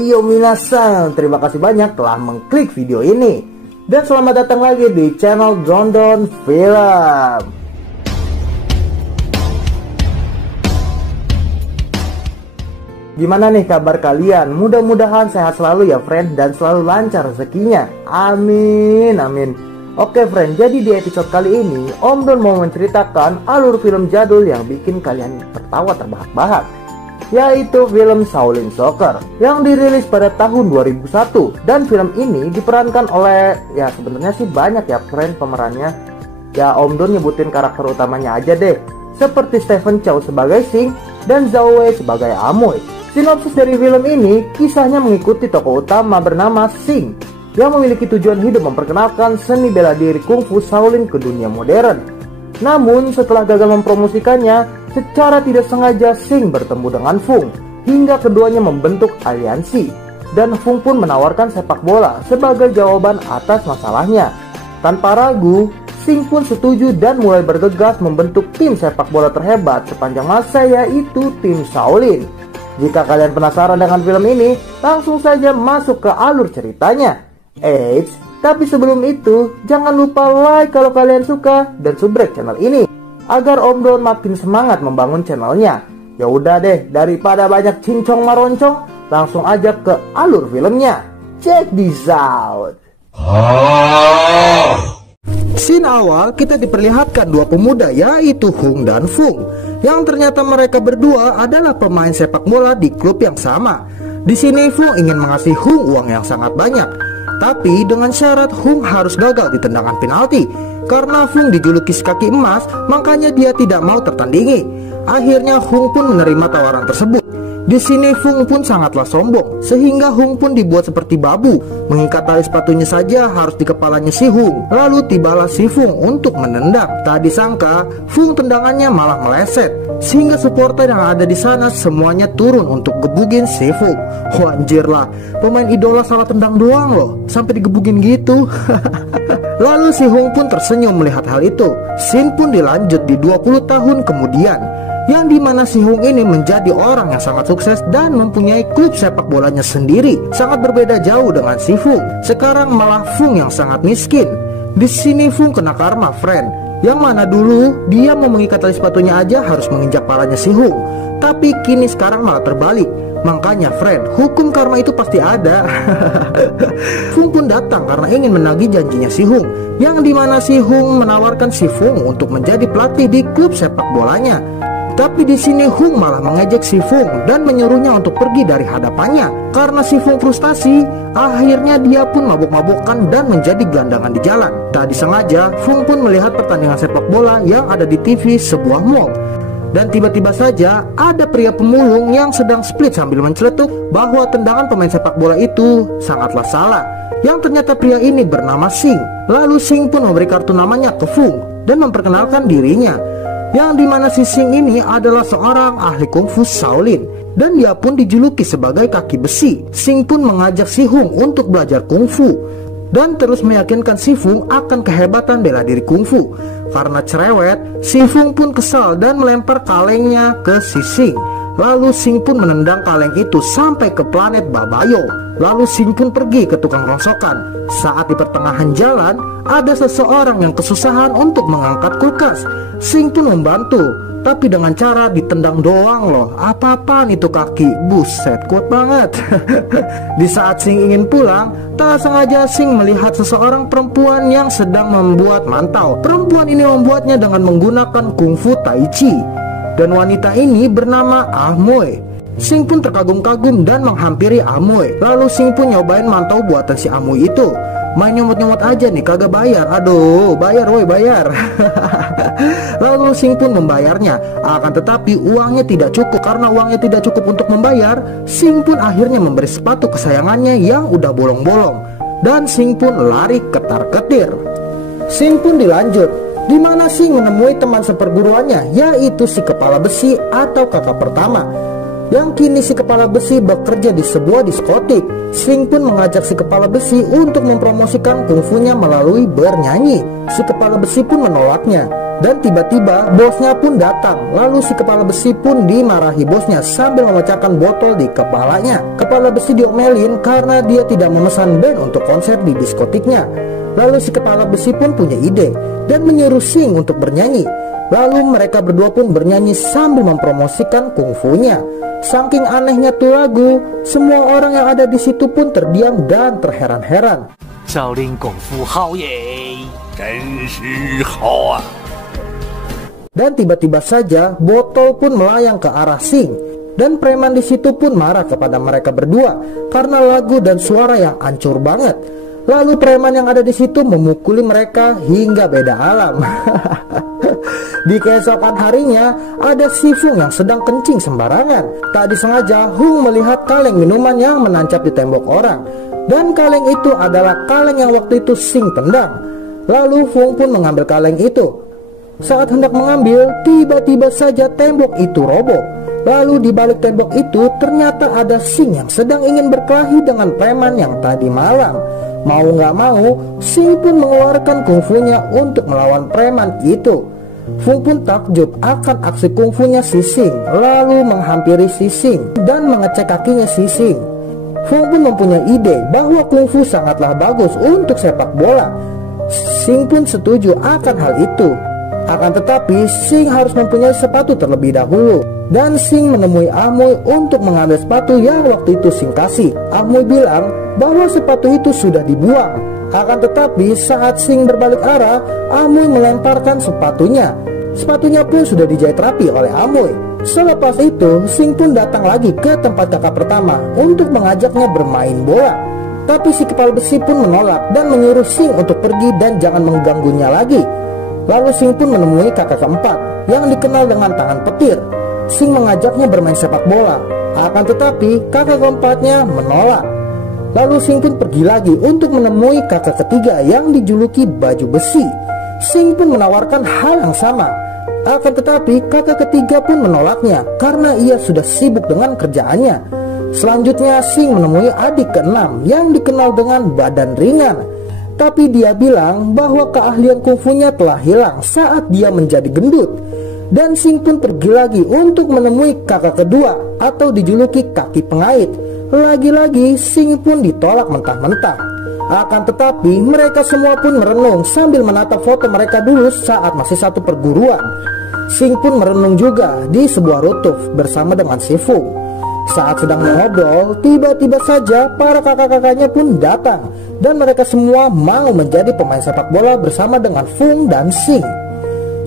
Iyo minasan, terima kasih banyak telah mengklik video ini. Dan selamat datang lagi di channel Don Film. Gimana nih kabar kalian? Mudah-mudahan sehat selalu ya friend, dan selalu lancar rezekinya. Amin, amin. Oke friend, jadi di episode kali ini Om Don mau menceritakan alur film jadul yang bikin kalian tertawa terbahak-bahak, yaitu film Shaolin Soccer yang dirilis pada tahun 2001. Dan film ini diperankan oleh, ya sebenarnya sih banyak ya friend pemerannya. Ya Om Don nyebutin karakter utamanya aja deh, seperti Stephen Chow sebagai Sing dan Zhao Wei sebagai Amoy. Sinopsis dari film ini, kisahnya mengikuti tokoh utama bernama Sing yang memiliki tujuan hidup memperkenalkan seni bela diri kungfu Shaolin ke dunia modern. Namun setelah gagal mempromosikannya, secara tidak sengaja Sing bertemu dengan Fung hingga keduanya membentuk aliansi, dan Fung pun menawarkan sepak bola sebagai jawaban atas masalahnya. Tanpa ragu, Sing pun setuju dan mulai bergegas membentuk tim sepak bola terhebat sepanjang masa, yaitu tim Shaolin. Jika kalian penasaran dengan film ini, langsung saja masuk ke alur ceritanya. Eits, tapi sebelum itu, jangan lupa like kalau kalian suka dan subrek channel ini agar Om Don makin semangat membangun channelnya. Ya udah deh, daripada banyak cincong maroncong, langsung aja ke alur filmnya. Check this out. Scene awal kita diperlihatkan dua pemuda, yaitu Hung dan Fung, yang ternyata mereka berdua adalah pemain sepak bola di klub yang sama. Di sini Fung ingin mengasih Hung uang yang sangat banyak, tapi dengan syarat Hung harus gagal di tendangan penalti. Karena Fung dijuluki si kaki emas, makanya dia tidak mau tertandingi. Akhirnya Hung pun menerima tawaran tersebut. Di sini Fung pun sangatlah sombong, sehingga Hung pun dibuat seperti babu. Mengikat tali sepatunya saja harus di kepalanya si Hung. Lalu tibalah si Fung untuk menendang. Tak disangka Fung tendangannya malah meleset, sehingga supporter yang ada di sana semuanya turun untuk gebugin si Fung. Wah anjir lah, pemain idola salah tendang doang loh, sampai digebugin gitu. Lalu si Hung pun tersenyum melihat hal itu. Scene pun dilanjut di 20 tahun kemudian, yang dimana si Hung ini menjadi orang yang sangat sukses dan mempunyai klub sepak bolanya sendiri. Sangat berbeda jauh dengan si Fung. Sekarang malah Fung yang sangat miskin. Di sini Fung kena karma friend, yang mana dulu dia mau mengikat tali sepatunya aja harus menginjak palanya si Hung, tapi kini sekarang malah terbalik. Makanya friend, hukum karma itu pasti ada. Fung pun datang karena ingin menagih janjinya si Hung, yang dimana si Hung menawarkan si Fung untuk menjadi pelatih di klub sepak bolanya. Tapi di sini Hung malah mengejek si Fung dan menyuruhnya untuk pergi dari hadapannya. Karena si Fung frustasi, akhirnya dia pun mabuk-mabukkan dan menjadi gelandangan di jalan. Tak disengaja, Fung pun melihat pertandingan sepak bola yang ada di TV sebuah mall. Dan tiba-tiba saja ada pria pemulung yang sedang split sambil menceletuk bahwa tendangan pemain sepak bola itu sangatlah salah, yang ternyata pria ini bernama Sing. Lalu Sing pun memberi kartu namanya ke Fung dan memperkenalkan dirinya, yang dimana si Sing ini adalah seorang ahli kungfu Shaolin, dan dia pun dijuluki sebagai kaki besi. Sing pun mengajak si Hung untuk belajar kungfu dan terus meyakinkan si Fung akan kehebatan bela diri kungfu. Karena cerewet, si Fung pun kesal dan melempar kalengnya ke si Sing. Lalu Sing pun menendang kaleng itu sampai ke planet Babayo. Lalu Sing pun pergi ke tukang rongsokan. Saat di pertengahan jalan, ada seseorang yang kesusahan untuk mengangkat kulkas. Sing pun membantu, tapi dengan cara ditendang doang loh. Apa-apaan itu kaki, buset kuat banget. Di saat Sing ingin pulang, tak sengaja Sing melihat seseorang perempuan yang sedang membuat mantau. Perempuan ini membuatnya dengan menggunakan kungfu tai chi, dan wanita ini bernama Amoy. Sing pun terkagum-kagum dan menghampiri Amoy. Lalu Sing pun nyobain mantau buatan si Amoy itu. Main nyomot-nyomot aja nih, kagak bayar. Aduh, bayar woi, bayar. Lalu Sing pun membayarnya. Akan tetapi uangnya tidak cukup. Karena uangnya tidak cukup untuk membayar, Sing pun akhirnya memberi sepatu kesayangannya yang udah bolong-bolong. Dan Sing pun lari ketar-ketir. Scene pun dilanjut, di mana Sing menemui teman seperguruannya, yaitu si kepala besi atau kakak pertama. yang kini si kepala besi bekerja di sebuah diskotik. Sing pun mengajak si kepala besi untuk mempromosikan kungfunya melalui bernyanyi. Si kepala besi pun menolaknya. Dan tiba-tiba bosnya pun datang. Lalu si kepala besi pun dimarahi bosnya sambil memecahkan botol di kepalanya. Kepala besi diomelin karena dia tidak memesan band untuk konser di diskotiknya. Lalu si kepala besi pun punya ide dan menyuruh Sing untuk bernyanyi. Lalu mereka berdua pun bernyanyi sambil mempromosikan kungfunya. Saking anehnya tuh lagu, semua orang yang ada di situ pun terdiam dan terheran-heran. Dan tiba-tiba saja botol pun melayang ke arah Sing. Dan preman di situ pun marah kepada mereka berdua karena lagu dan suara yang hancur banget. Lalu preman yang ada di situ memukuli mereka hingga beda alam. Di keesokan harinya ada si Fung yang sedang kencing sembarangan. Tak disengaja Hung melihat kaleng minuman yang menancap di tembok orang. Dan kaleng itu adalah kaleng yang waktu itu Sing tendang. Lalu Fung pun mengambil kaleng itu. Saat hendak mengambil, tiba-tiba saja tembok itu roboh. Lalu di balik tembok itu ternyata ada Sing yang sedang ingin berkelahi dengan preman yang tadi malam. Mau nggak mau, Sing pun mengeluarkan kungfunya untuk melawan preman itu. Fung pun takjub akan aksi kungfunya si Sing, lalu menghampiri si Sing dan mengecek kakinya si Sing. Fung pun mempunyai ide bahwa kungfu sangatlah bagus untuk sepak bola. Sing pun setuju akan hal itu. Akan tetapi Sing harus mempunyai sepatu terlebih dahulu. Dan Sing menemui Amoy untuk mengambil sepatu yang waktu itu Sing kasih. Amoy bilang bahwa sepatu itu sudah dibuang. Akan tetapi saat Sing berbalik arah, Amoy melemparkan sepatunya. Sepatunya pun sudah dijahit rapi oleh Amoy. Selepas itu Sing pun datang lagi ke tempat kakak pertama untuk mengajaknya bermain bola. Tapi si kepala besi pun menolak dan menyuruh Sing untuk pergi dan jangan mengganggunya lagi. Lalu Sing pun menemui kakak keempat yang dikenal dengan tangan petir. Sing mengajaknya bermain sepak bola. Akan tetapi kakak keempatnya menolak. Lalu Sing pun pergi lagi untuk menemui kakak ketiga yang dijuluki baju besi. Sing pun menawarkan hal yang sama. Akan tetapi kakak ketiga pun menolaknya karena ia sudah sibuk dengan kerjaannya. Selanjutnya Sing menemui adik keenam yang dikenal dengan badan ringan. Tapi dia bilang bahwa keahlian kungfunya telah hilang saat dia menjadi gendut. Dan Sing pun pergi lagi untuk menemui kakak kedua atau dijuluki kaki pengait. Lagi-lagi Sing pun ditolak mentah-mentah. Akan tetapi mereka semua pun merenung sambil menatap foto mereka dulu saat masih satu perguruan. Sing pun merenung juga di sebuah rooftop bersama dengan si Fung. Saat sedang mengobrol, tiba-tiba saja para kakak-kakaknya pun datang. Dan mereka semua mau menjadi pemain sepak bola bersama dengan Fung dan Sing.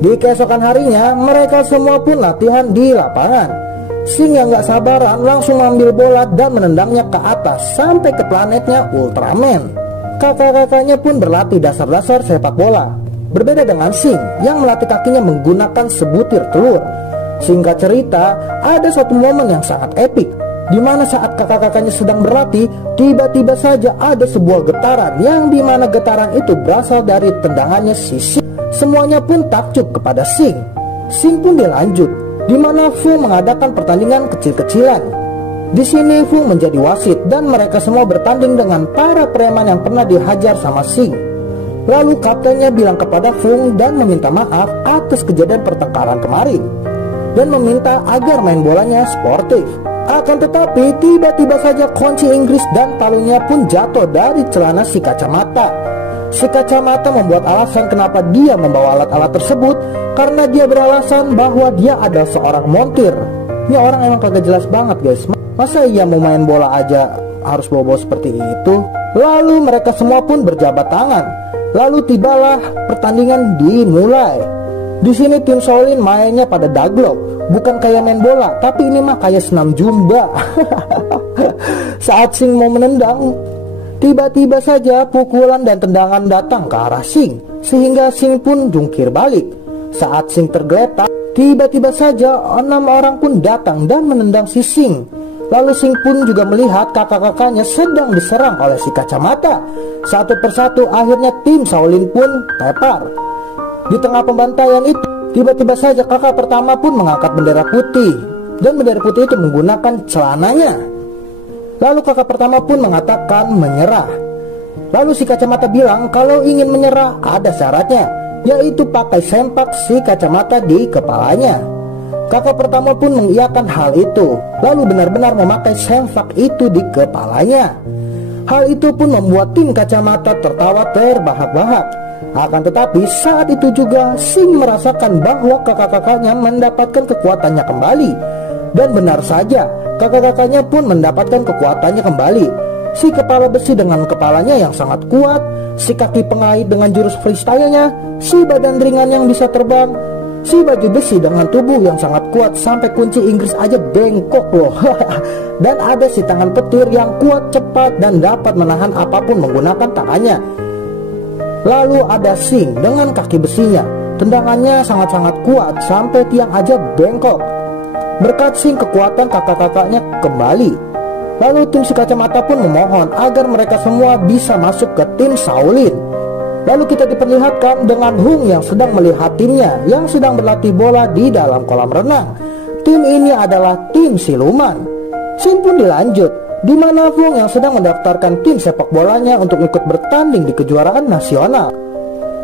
Di keesokan harinya mereka semua pun latihan di lapangan. Sing yang gak sabaran langsung mengambil bola dan menendangnya ke atas sampai ke planetnya Ultraman. Kakak-kakaknya pun berlatih dasar-dasar sepak bola. Berbeda dengan Sing yang melatih kakinya menggunakan sebutir telur. Singkat cerita, ada satu momen yang sangat epik di mana saat kakak-kakaknya sedang berlatih, tiba-tiba saja ada sebuah getaran yang dimana getaran itu berasal dari tendangannya si Sing. Semuanya pun takjub kepada Sing. Sing pun dilanjut di mana Fung mengadakan pertandingan kecil-kecilan. Di sini Fung menjadi wasit dan mereka semua bertanding dengan para preman yang pernah dihajar sama Sing. Lalu kaptennya bilang kepada Fung dan meminta maaf atas kejadian pertengkaran kemarin dan meminta agar main bolanya sportif. Akan tetapi tiba-tiba saja kunci Inggris dan palunya pun jatuh dari celana si kacamata. Si kacamata membuat alasan kenapa dia membawa alat-alat tersebut karena dia beralasan bahwa dia adalah seorang montir. Ini orang emang kagak jelas banget guys. Masa iya mau main bola aja harus bawa-bawa seperti itu? Lalu mereka semua pun berjabat tangan. Lalu tibalah pertandingan dimulai. Di sini tim Shaolin mainnya pada daglok, bukan kayak main bola, tapi ini mah kayak senam jumba. Saat Sing mau menendang, tiba-tiba saja pukulan dan tendangan datang ke arah Sing, sehingga Sing pun jungkir balik. Saat Sing tergeletak, tiba-tiba saja 6 orang pun datang dan menendang si Sing. Lalu Sing pun juga melihat kakak-kakaknya sedang diserang oleh si kacamata. Satu persatu akhirnya tim Shaolin pun tepar. Di tengah pembantaian itu, tiba-tiba saja kakak pertama pun mengangkat bendera putih. dan bendera putih itu menggunakan celananya. Lalu kakak pertama pun mengatakan menyerah. Lalu si kacamata bilang kalau ingin menyerah ada syaratnya, yaitu pakai sempak si kacamata di kepalanya. Kakak pertama pun mengiyakan hal itu, lalu benar-benar memakai sempak itu di kepalanya. Hal itu pun membuat tim kacamata tertawa terbahak-bahak. Akan tetapi saat itu juga Sing merasakan bahwa kakak-kakaknya mendapatkan kekuatannya kembali. Dan benar saja, kakak-kakaknya pun mendapatkan kekuatannya kembali. Si kepala besi dengan kepalanya yang sangat kuat, si kaki pengait dengan jurus freestyle-nya, si badan ringan yang bisa terbang, si baju besi dengan tubuh yang sangat kuat sampai kunci Inggris aja bengkok loh. Dan ada si tangan petir yang kuat, cepat, dan dapat menahan apapun menggunakan tangannya. Lalu ada Sing dengan kaki besinya, tendangannya sangat-sangat kuat sampai tiang aja bengkok. Berkat Sing kekuatan kakak-kakaknya kembali. Lalu tim si kacamata pun memohon agar mereka semua bisa masuk ke tim Shaolin. Lalu kita diperlihatkan dengan Hung yang sedang melihat timnya yang sedang berlatih bola di dalam kolam renang. Tim ini adalah tim siluman. Sing pun dilanjut, di mana Hung yang sedang mendaftarkan tim sepak bolanya untuk ikut bertanding di kejuaraan nasional.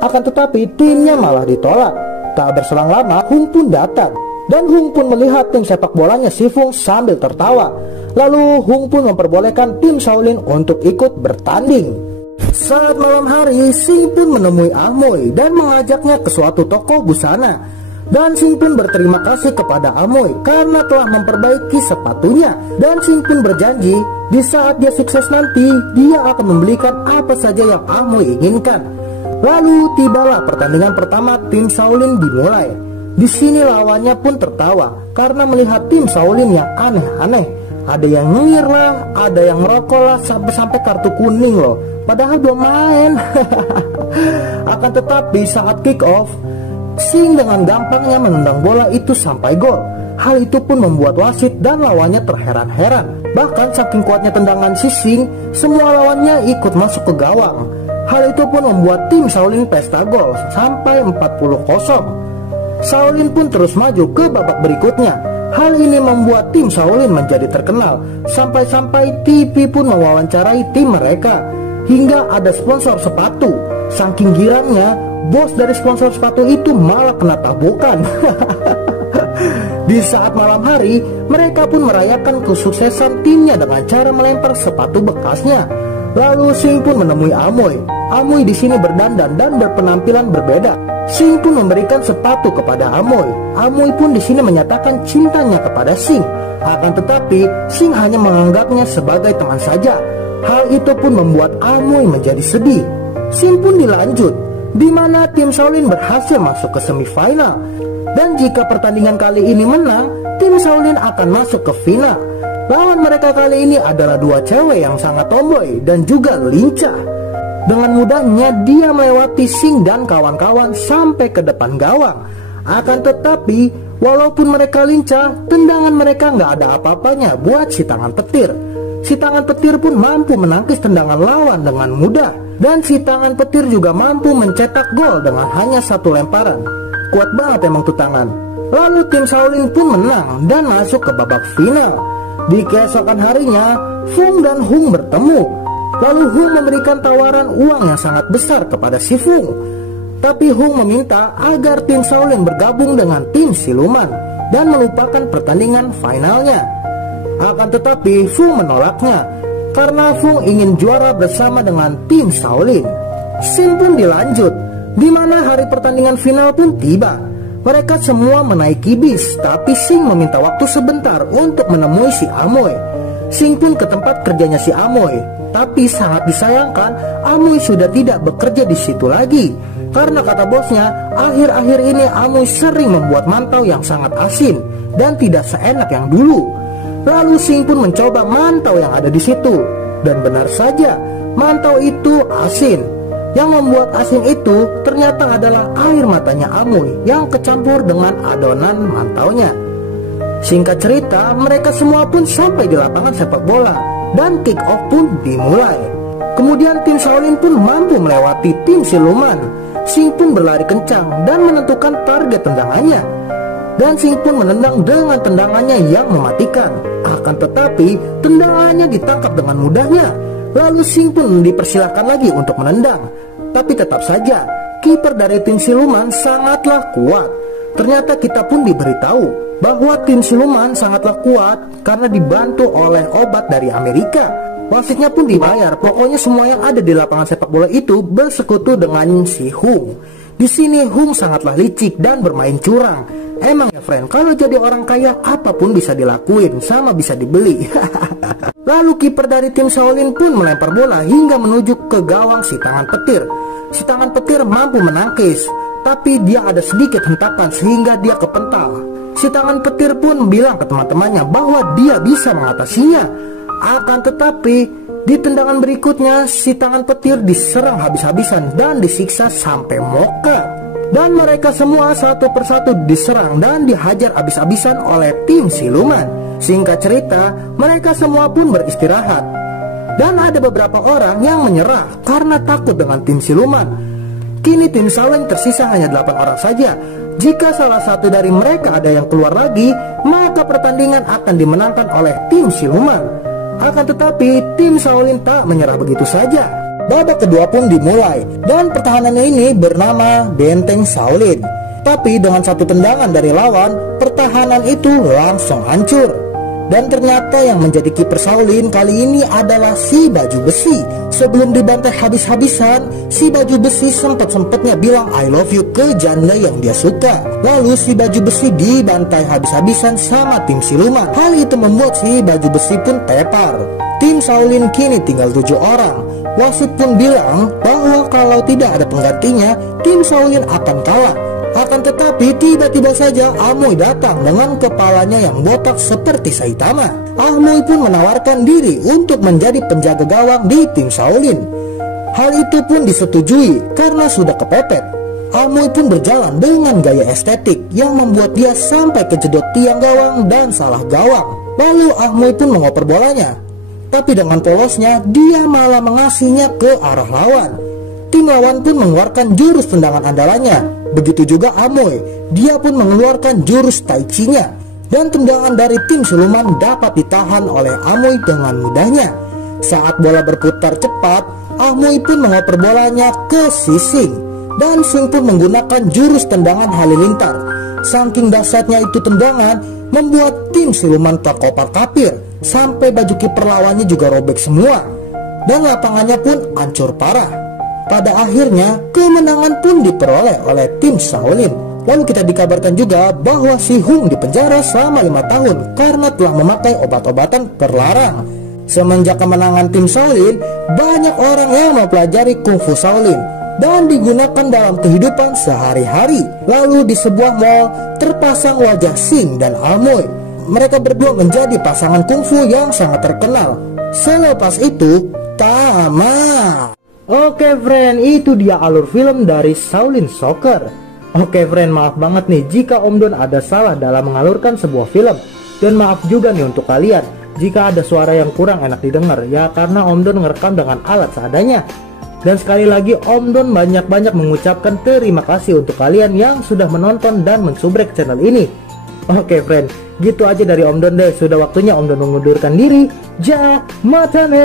Akan tetapi timnya malah ditolak. Tak berselang lama Hung pun datang, dan Hung pun melihat tim sepak bolanya si Fung sambil tertawa. Lalu Hung pun memperbolehkan tim Shaolin untuk ikut bertanding. Saat malam hari, Sing pun menemui Amoy dan mengajaknya ke suatu toko busana. Dan Sing pun berterima kasih kepada Amoy karena telah memperbaiki sepatunya. Dan Sing pun berjanji di saat dia sukses nanti, dia akan membelikan apa saja yang Amoy inginkan. Lalu tibalah pertandingan pertama tim Shaolin dimulai. Di sini lawannya pun tertawa karena melihat tim Shaolin yang aneh-aneh. Ada yang nyengir lah, ada yang merokok lah, sampai-sampai kartu kuning loh. Padahal belum main. Akan tetapi saat kick off, Sing dengan gampangnya menendang bola itu sampai gol. Hal itu pun membuat wasit dan lawannya terheran-heran. Bahkan saking kuatnya tendangan si Sing, semua lawannya ikut masuk ke gawang. Hal itu pun membuat tim Shaolin pesta gol sampai 40-0. Shaolin pun terus maju ke babak berikutnya. Hal ini membuat tim Shaolin menjadi terkenal. Sampai-sampai TV pun mewawancarai tim mereka. Hingga ada sponsor sepatu. Saking girangnya, bos dari sponsor sepatu itu malah kena tabukan. Di saat malam hari, mereka pun merayakan kesuksesan timnya dengan cara melempar sepatu bekasnya. Lalu Sing pun menemui Amoy. Amoy di sini berdandan dan berpenampilan berbeda. Sing pun memberikan sepatu kepada Amoy. Amoy pun di sini menyatakan cintanya kepada Sing. Akan tetapi Sing hanya menganggapnya sebagai teman saja. Hal itu pun membuat Amoy menjadi sedih. Sing pun dilanjut, di mana tim Shaolin berhasil masuk ke semifinal. Dan jika pertandingan kali ini menang, tim Shaolin akan masuk ke final. Lawan mereka kali ini adalah dua cewek yang sangat tomboy dan juga lincah. Dengan mudahnya dia melewati Sing dan kawan-kawan sampai ke depan gawang. Akan tetapi walaupun mereka lincah, tendangan mereka nggak ada apa-apanya buat si tangan petir. Si tangan petir pun mampu menangkis tendangan lawan dengan mudah. Dan si tangan petir juga mampu mencetak gol dengan hanya satu lemparan. Kuat banget emang tuh tangan. Lalu tim Shaolin pun menang dan masuk ke babak final. Di keesokan harinya, Fung dan Hung bertemu. Lalu Hung memberikan tawaran uang yang sangat besar kepada si Fung. Tapi Hung meminta agar tim Shaolin bergabung dengan tim siluman dan melupakan pertandingan finalnya. Akan tetapi Fung menolaknya karena Fung ingin juara bersama dengan tim Shaolin. Scene pun dilanjut, di mana hari pertandingan final pun tiba. Mereka semua menaiki bis, tapi Sing meminta waktu sebentar untuk menemui si Amoy. Sing pun ke tempat kerjanya si Amoy, tapi sangat disayangkan Amoy sudah tidak bekerja di situ lagi. Karena kata bosnya, akhir-akhir ini Amoy sering membuat mantau yang sangat asin dan tidak seenak yang dulu. Lalu Sing pun mencoba mantau yang ada di situ, dan benar saja mantau itu asin. Yang membuat asin itu ternyata adalah air matanya Amoy yang kecampur dengan adonan mantaunya. Singkat cerita, mereka semua pun sampai di lapangan sepak bola dan kick off pun dimulai. Kemudian tim Shaolin pun mampu melewati tim siluman. Sing pun berlari kencang dan menentukan target tendangannya. dan Sing pun menendang dengan tendangannya yang mematikan. Akan tetapi tendangannya ditangkap dengan mudahnya. Lalu Sing pun dipersilakan lagi untuk menendang. Tapi tetap saja kiper dari tim siluman sangatlah kuat. Ternyata kita pun diberitahu bahwa tim siluman sangatlah kuat karena dibantu oleh obat dari Amerika. Wasitnya pun dibayar. Pokoknya semua yang ada di lapangan sepak bola itu bersekutu dengan si Hung. Di sini Hung sangatlah licik dan bermain curang. Emang ya friend, kalau jadi orang kaya apapun bisa dilakuin, sama bisa dibeli. Lalu kiper dari tim Shaolin pun melempar bola hingga menuju ke gawang si tangan petir. Si tangan petir mampu menangkis, tapi dia ada sedikit hentakan sehingga dia kepental. Si tangan petir pun bilang ke teman-temannya bahwa dia bisa mengatasinya. Akan tetapi di tendangan berikutnya si tangan petir diserang habis-habisan dan disiksa sampai moka. Dan mereka semua satu persatu diserang dan dihajar habis-habisan oleh tim siluman. Singkat cerita, mereka semua pun beristirahat. Dan ada beberapa orang yang menyerah karena takut dengan tim siluman. Kini tim Shaolin tersisa hanya 8 orang saja. Jika salah satu dari mereka ada yang keluar lagi, maka pertandingan akan dimenangkan oleh tim siluman. Akan tetapi tim Shaolin tak menyerah begitu saja. Babak kedua pun dimulai dan pertahanannya ini bernama Benteng Shaolin. Tapi dengan satu tendangan dari lawan, pertahanan itu langsung hancur. Dan ternyata yang menjadi kiper Shaolin kali ini adalah si Baju Besi. Sebelum dibantai habis-habisan, si Baju Besi sempat-sempatnya bilang I love you ke janda yang dia suka. Lalu si Baju Besi dibantai habis-habisan sama tim siluman. Hal itu membuat si Baju Besi pun tepar. Tim Shaolin kini tinggal 7 orang. Wasit pun bilang bahwa kalau tidak ada penggantinya, tim Shaolin akan kalah. Akan tetapi tiba-tiba saja Amoy datang dengan kepalanya yang botak seperti Saitama. Amoy pun menawarkan diri untuk menjadi penjaga gawang di tim Shaolin. Hal itu pun disetujui karena sudah kepepet. Amoy pun berjalan dengan gaya estetik yang membuat dia sampai kejedot tiang gawang dan salah gawang. Lalu Amoy pun mengoper bolanya. Tapi dengan polosnya dia malah mengasihnya ke arah lawan. Tim lawan pun mengeluarkan jurus tendangan andalannya. Begitu juga Amoy, dia pun mengeluarkan jurus Tai Chi-nya. Dan tendangan dari tim siluman dapat ditahan oleh Amoy dengan mudahnya. Saat bola berputar cepat, Amoy pun mengoper bolanya ke si Sing. Dan Sing pun menggunakan jurus tendangan halilintar. Saking dahsyatnya itu tendangan membuat tim siluman terkopar-kapir, sampai baju kiper lawannya juga robek semua. Dan lapangannya pun hancur parah. Pada akhirnya kemenangan pun diperoleh oleh tim Shaolin. Lalu kita dikabarkan juga bahwa si Hung dipenjara selama 5 tahun karena telah memakai obat-obatan terlarang. Semenjak kemenangan tim Shaolin, banyak orang yang mempelajari kungfu Shaolin dan digunakan dalam kehidupan sehari-hari. Lalu di sebuah mall terpasang wajah Sing dan Amoy. Mereka berdua menjadi pasangan kungfu yang sangat terkenal. Selepas itu, tamat. Oke friend, itu dia alur film dari Shaolin Soccer. Oke friend, maaf banget nih jika Om Don ada salah dalam mengalurkan sebuah film. Dan maaf juga nih untuk kalian jika ada suara yang kurang enak didengar, ya karena Om Don ngerekam dengan alat seadanya. Dan sekali lagi Om Don banyak-banyak mengucapkan terima kasih untuk kalian yang sudah menonton dan mensubrek channel ini. Oke friend, gitu aja dari Om Don deh. Sudah waktunya Om Don mengundurkan diri. Jamatane.